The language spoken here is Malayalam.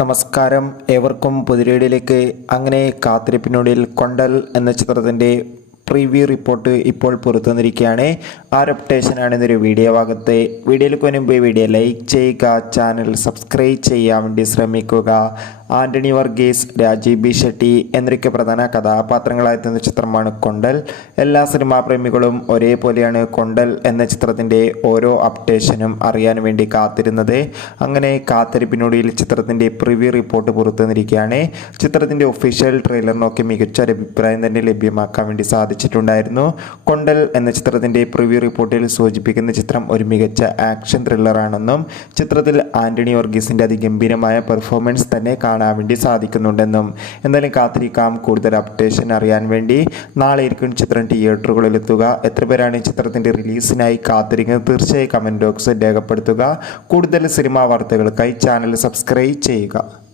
നമസ്കാരം, ഏവർക്കും പുതിരേടിയിലേക്ക്. അങ്ങനെ കാത്തിരിപ്പിനൊടുവിൽ കൊണ്ടൽ എന്ന ചിത്രത്തിൻ്റെ പ്രീവ്യൂ റിപ്പോർട്ട് ഇപ്പോൾ പുറത്തുവന്നിരിക്കുകയാണ്. അപ്ഡേഷനാണ് ഇന്നൊരു വീഡിയോ ഭാഗത്ത്. വീഡിയോയിലേക്ക് മുൻപ് വീഡിയോ ലൈക്ക് ചെയ്യുക, ചാനൽ സബ്സ്ക്രൈബ് ചെയ്യാൻ വേണ്ടി ശ്രമിക്കുക. ആൻ്റണി വർഗീസ്, രാജീവ് ബി ഷെട്ടി എന്നൊക്കെ പ്രധാന കഥാപാത്രങ്ങളായെത്തുന്ന ചിത്രമാണ് കൊണ്ടൽ. എല്ലാ സിനിമാ പ്രേമികളും ഒരേപോലെയാണ് കൊണ്ടൽ എന്ന ചിത്രത്തിൻ്റെ ഓരോ അപ്ഡേഷനും അറിയാൻ വേണ്ടി കാത്തിരുന്നത്. അങ്ങനെ കാത്തിരിപ്പിനൊടുവിൽ ചിത്രത്തിൻ്റെ പ്രിവ്യൂ റിപ്പോർട്ട് പുറത്തുവന്നിരിക്കുകയാണ്. ചിത്രത്തിൻ്റെ ഒഫീഷ്യൽ ട്രെയിലറിനൊക്കെ മികച്ച ഒരു അഭിപ്രായം തന്നെ ലഭ്യമാക്കാൻ വേണ്ടി സാധിച്ചിട്ടുണ്ടായിരുന്നു. കൊണ്ടൽ എന്ന ചിത്രത്തിൻ്റെ പ്രിവ്യൂ റിപ്പോർട്ടിൽ സൂചിപ്പിക്കുന്ന ചിത്രം ഒരു മികച്ച ആക്ഷൻ ത്രില്ലറാണെന്നും ചിത്രത്തിൽ ആൻ്റണി വർഗീസിൻ്റെ അതിഗംഭീരമായ പെർഫോമൻസ് തന്നെ കാണാൻ വേണ്ടി സാധിക്കുന്നുണ്ടെന്നും. എന്തായാലും കാത്തിരിക്കാം കൂടുതൽ അപ്ഡേഷൻ അറിയാൻ വേണ്ടി. നാളെ ആയിരിക്കും ചിത്രം തിയേറ്ററുകളിൽ എത്തുക. എത്ര പേരാണ് ചിത്രത്തിൻ്റെ റിലീസിനായി കാത്തിരിക്കുന്നത്? തീർച്ചയായും കമൻറ്റ് ബോക്സിൽ രേഖപ്പെടുത്തുക. കൂടുതൽ സിനിമാ വാർത്തകൾക്കായി ചാനൽ സബ്സ്ക്രൈബ് ചെയ്യുക.